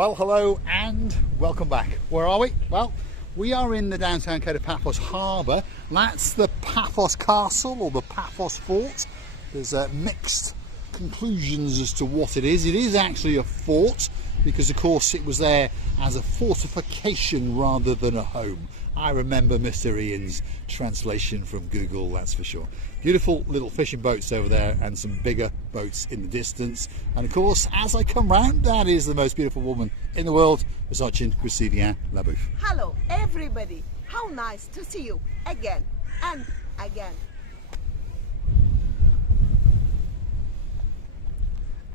Well, hello and welcome back. Where are we? Well, we are in the downtown Kato Paphos Harbour. That's the Paphos Castle or the Paphos Fort. There's mixed conclusions as to what it is. It is actually a fort because, of course, it was there as a fortification rather than a home. I remember Mr. Ian's translation from Google, that's for sure. Beautiful little fishing boats over there and some bigger boats in the distance. And of course, as I come round, that is the most beautiful woman in the world, Ms. Christina Labouf. Hello, everybody. How nice to see you again and again.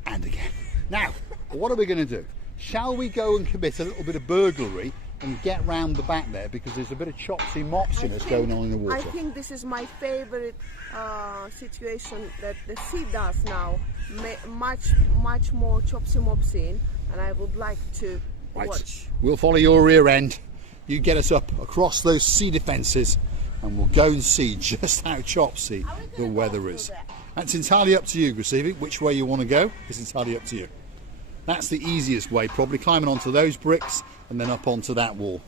And again. Now, what are we going to do? Shall we go and commit a little bit of burglary and get round the back there, because there's a bit of chopsy-mopsiness going on in the water? I think this is my favorite situation that the sea does now. Much more chopsy-mopsy, and I would like to watch. We'll follow your rear end. You get us up across those sea defences and we'll go and see just how chopsy the weather is. That's entirely up to you, Gracievi. Which way you want to go is entirely up to you. That's the easiest way, probably climbing onto those bricks and then up onto that wall.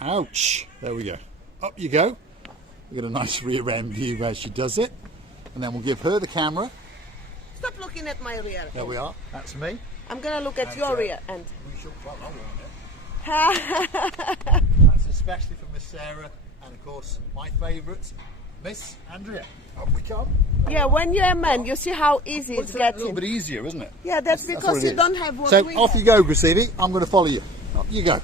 Ouch! There we go. Up you go. We get a nice rear end view as she does it, and then we'll give her the camera. Stop looking at my rear end. There we are. That's me. I'm gonna look at your rear end. We should, well, that's especially for Miss Sarah, and of course my favourite, Miss Andrea. Up we come. Yeah, when you're a man, you see how easy it's getting. A little bit easier, isn't it? Yeah, that's because you don't have what so we off have. you go, Gracievi. I'm going to follow you. Up you go.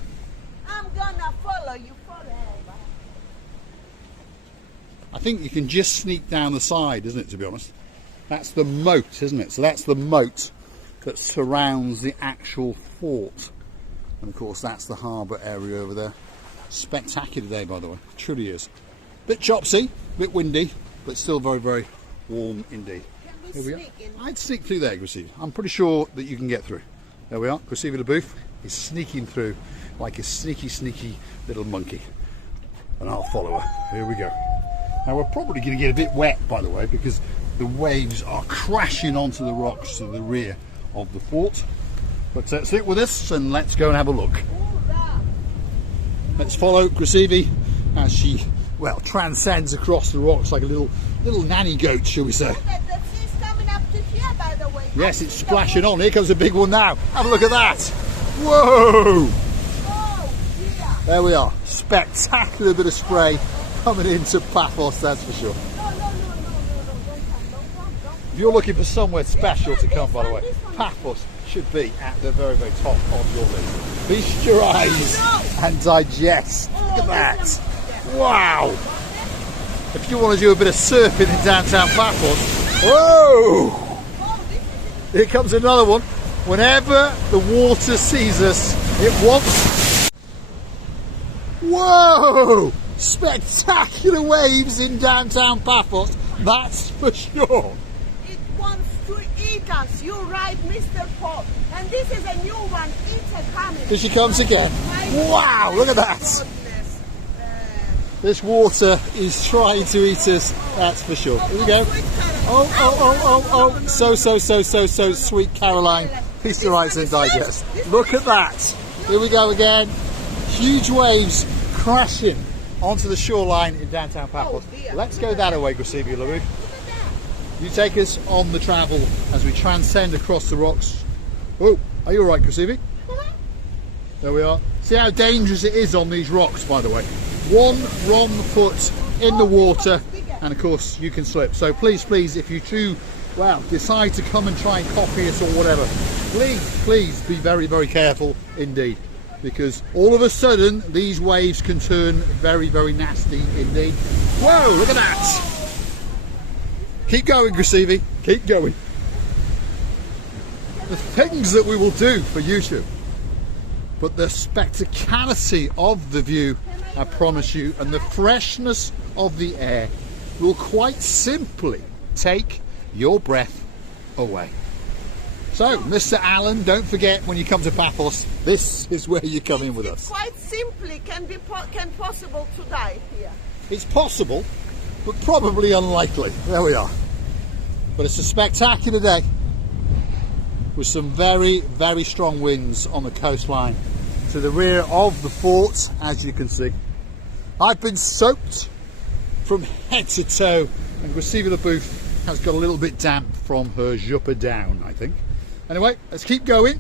I'm gonna follow you forever. I think you can just sneak down the side, isn't it, to be honest? That's the moat, isn't it? So that's the moat that surrounds the actual fort. And of course that's the harbour area over there. Spectacular day, by the way. It truly is. Bit chopsy, bit windy, but still very, very warm indeed. Can we sneak in? I'd sneak through there, Gracievi. I'm pretty sure that you can get through. There we are. Gracievi Labouf is sneaking through like a sneaky, sneaky little monkey. And I'll follow her. Here we go. Now we're probably going to get a bit wet, by the way, because the waves are crashing onto the rocks to the rear of the fort. But stick with us and let's go and have a look. Let's follow Gracievi as she, well, transcends across the rocks like a little nanny goat, shall we say. Look at the sea's coming up to here, by the way. Yes, it's splashing on. Here comes a big one now. Have a look at that. Whoa! Oh, dear. There we are. Spectacular bit of spray coming into Paphos, that's for sure. No, don't come. If you're looking for somewhere special to come, by the way, Paphos should be at the very, very top of your list. Feast your eyes and digest. Look at that. Wow. If you want to do a bit of surfing in downtown Paphos, whoa! Here comes another one. Whenever the water sees us, it wants... Whoa! Spectacular waves in downtown Paphos, that's for sure. It wants to eat us. You're right, Mr. Paul. And this is a new one. It's a coming. Here she comes again. Wow, look at that. Goodness. This water is trying to eat us, that's for sure. Here we go. Oh, so sweet Caroline. Feast your eyes and digest. Look at that. Here we go again. Huge waves crashing onto the shoreline in downtown Paphos. Let's go that way, Gracievi Labouf. You take us on the travel as we transcend across the rocks. Oh, are you alright, Gracievi? There we are. See how dangerous it is on these rocks, by the way. One wrong foot in the water and of course you can slip. So please, if you do, well, decide to come and try and copy us or whatever, please be very, very careful indeed. Because all of a sudden these waves can turn very, very nasty indeed. Whoa, look at that. Keep going, Gracievi, keep going. The things that we will do for YouTube, but the spectacality of the view, I promise you, and the freshness of the air will quite simply take your breath away. So, Mr. Allen, don't forget when you come to Paphos, this is where you come in with us. Quite simply can possible to die here. It's possible, but probably unlikely. There we are. But it's a spectacular day. with some very, very strong winds on the coastline to the rear of the fort, as you can see. I've been soaked from head to toe, and Gracevia Booth has got a little bit damp from her jumper down, I think. Anyway, let's keep going.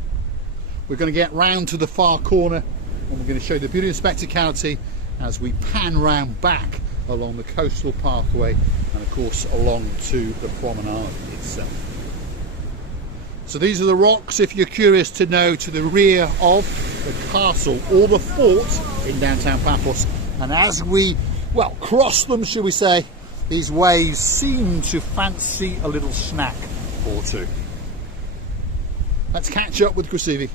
We're going to get round to the far corner, and we're going to show you the beauty and spectacality as we pan round back along the coastal pathway and of course along to the promenade itself. So these are the rocks, if you're curious to know, to the rear of the castle or the fort in downtown Paphos. And as we, well, cross them, shall we say, these waves seem to fancy a little snack or two. Let's catch up with Gracevia.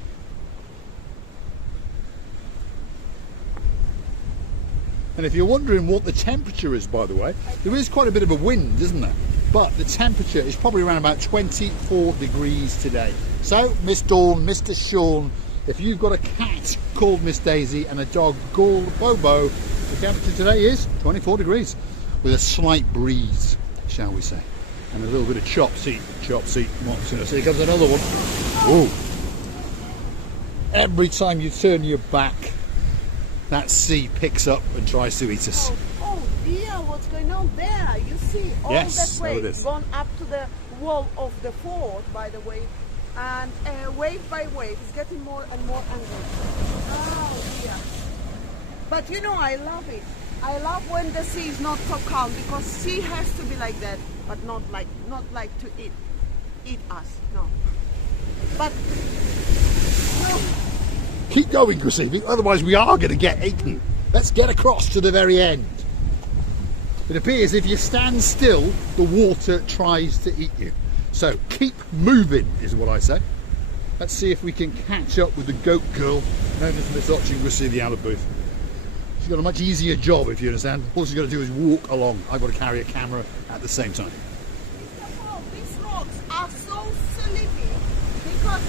And if you're wondering what the temperature is, by the way, there is quite a bit of a wind, isn't there? But the temperature is probably around about 24 degrees today. So, Miss Dawn, Mr. Sean, if you've got a cat called Miss Daisy and a dog called Bobo, the temperature today is 24 degrees with a slight breeze, shall we say. And a little bit of chop seat. So here comes another one. Ooh. Every time you turn your back, that sea picks up and tries to eat us. Oh dear, what's going on there? You see all that wave gone up to the wall of the fort, by the way, and wave by wave it's getting more and more angry. Oh dear. But you know, I love it. I love when the sea is not so calm, because sea has to be like that, but not like to eat us. No. But no. Keep going, Gracevia, otherwise we are going to get eaten. Let's get across to the very end. It appears if you stand still, the water tries to eat you. So keep moving, is what I say. Let's see if we can catch up with the goat girl known as Miss Watching Gracevia Booth. She's got a much easier job, if you understand. All she's got to do is walk along. I've got to carry a camera at the same time. These rocks are so sleepy because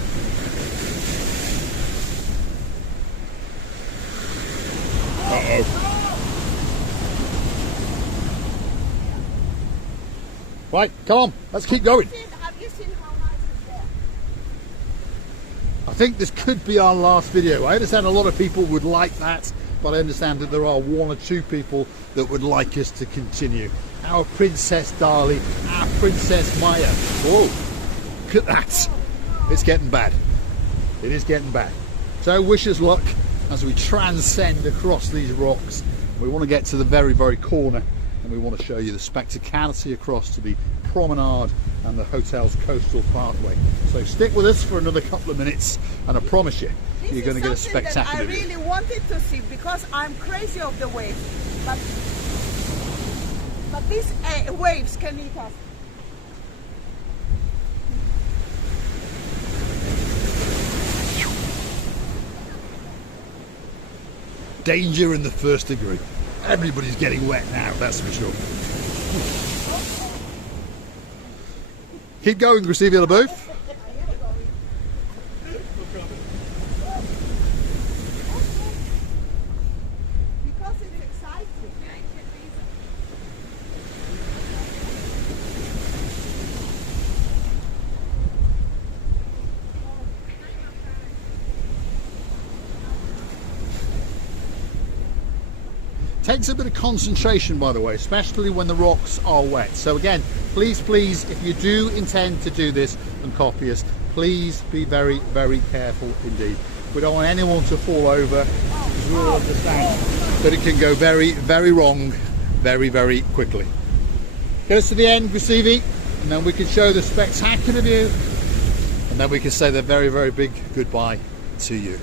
Right, come on, let's keep going. Have you seen how nice it's there? I think this could be our last video. I understand a lot of people would like that, but I understand that there are one or two people that would like us to continue. Our Princess Darlie, our Princess Maya. Whoa, look at that. It's getting bad. It is getting bad. So wish us luck as we transcend across these rocks. We want to get to the very, very corner, and we want to show you the spectacality across to the promenade and the hotel's coastal pathway. So stick with us for another couple of minutes, and I promise you, you're going to get a spectacular view. I really wanted to see, because I'm crazy of the waves, but these waves can eat us. Danger in the first degree. Everybody's getting wet now, that's for sure. Keep going, Gracevia Booth. Because it's exciting. Takes a bit of concentration, by the way, especially when the rocks are wet. So again, please, if you do intend to do this and copy us, please be very, very careful indeed. We don't want anyone to fall over, because we all understand that it can go very, very wrong very, very quickly. Get us to the end, Gracevia, and then we can show the spectacular view, and then we can say the very, very big goodbye to you.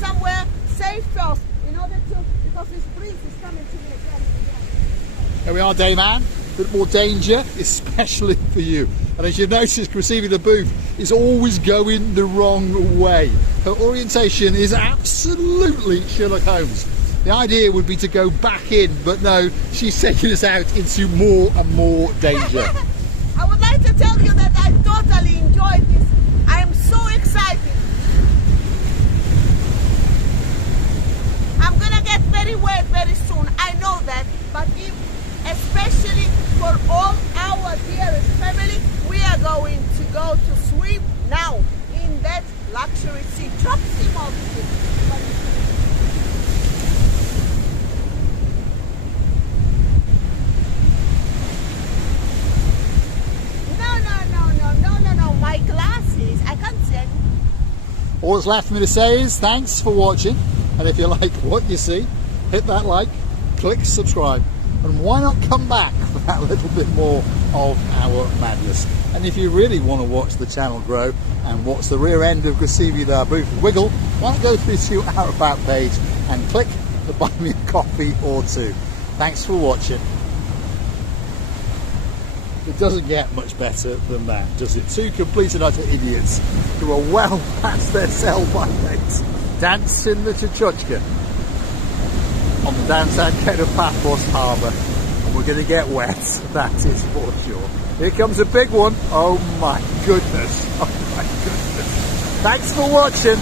Somewhere safe first, in order to, because this breeze is coming to me again and again. Here we are, Dayman. A bit more danger, especially for you. And as you've noticed, Gracevia Booth is always going the wrong way. Her orientation is absolutely Sherlock Holmes. The idea would be to go back in, but no, she's taking us out into more and more danger. I would like to tell you that I totally enjoyed this. I am so excited. I'm gonna get very wet very soon, I know that, but especially for all our our dearest family, we are going to go to swim now in that luxury sea. No, my glasses, I can't see any. All that's left for me to say is thanks for watching, and if you like what you see, hit that like, click subscribe, and why not come back for that little bit more of our madness. And if you really want to watch the channel grow and watch the rear end of Gusivia Darbouf wiggle, why not go through to our About page and click the Buy Me a Coffee or two. Thanks for watching. It doesn't get much better than that, does it? Two complete and utter idiots who are well past their sell-by dates dancing the Chuchuchka on the downtown Kato Paphos Harbour, and we're going to get wet, that is for sure. Here comes a big one. Oh my goodness, oh my goodness. Thanks for watching.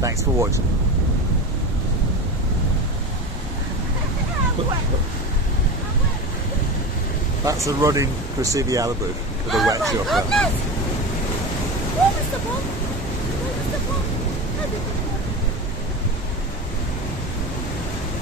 Thanks for watching. That's a running Gusivia Darbouf with a wet shop. Where is the ball? Where is the ball?